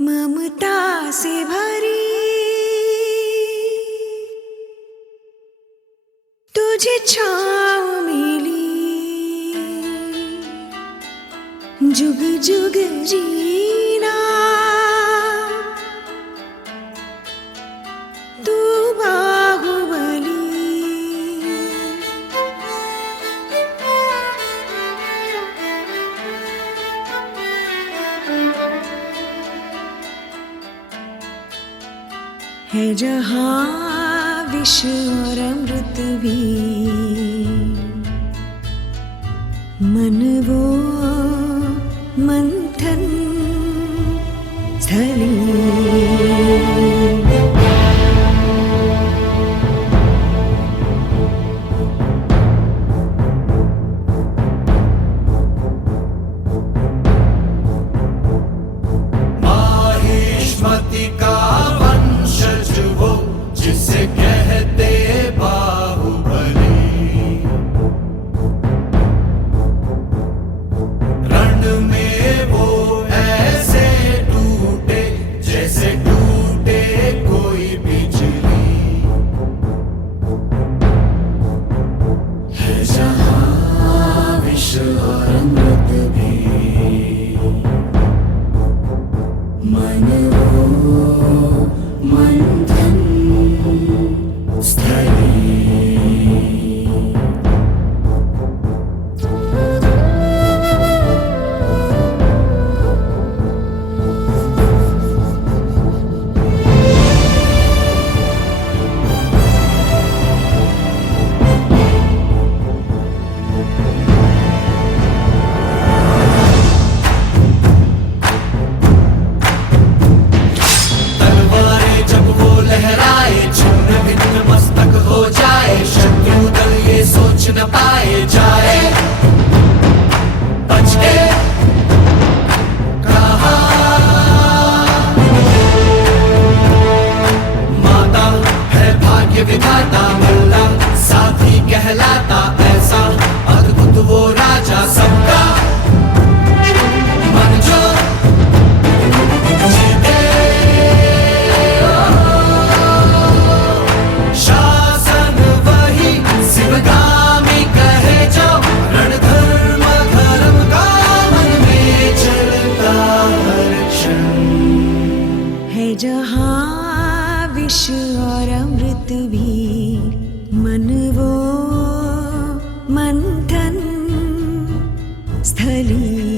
ममता से भरी तुझे छाँव मिली, जुग जुग जीना तू बाहुबली। है जहाँ विष और अमृत भी, मन वो मंथन स्थली। माहिष्मति का वंशज वो जिसे कहते बाहुबली। रण में वो ऐसे टूटे जैसे टूटे कोई बिजली। है जहाँ विष और अमृत भी, मन वो मंथन स्थली। तलवारें जब वो लहराए, छिन्न भिन्न मस्तक हो जाए। शत्रु दल ये सोच न पाए जाए, बच के कहा माता है भाग्य विधाता। मल्ला साथी कहलाता ऐसा अद्भुत वो राजा सबका मन जो जीते। शासन वही शिवगामी कहे जो, रणधर्म धर्म का मन में चलता हर क्षण। है जहाँ विष और अमृत भी, मन वो मंथन स्थली।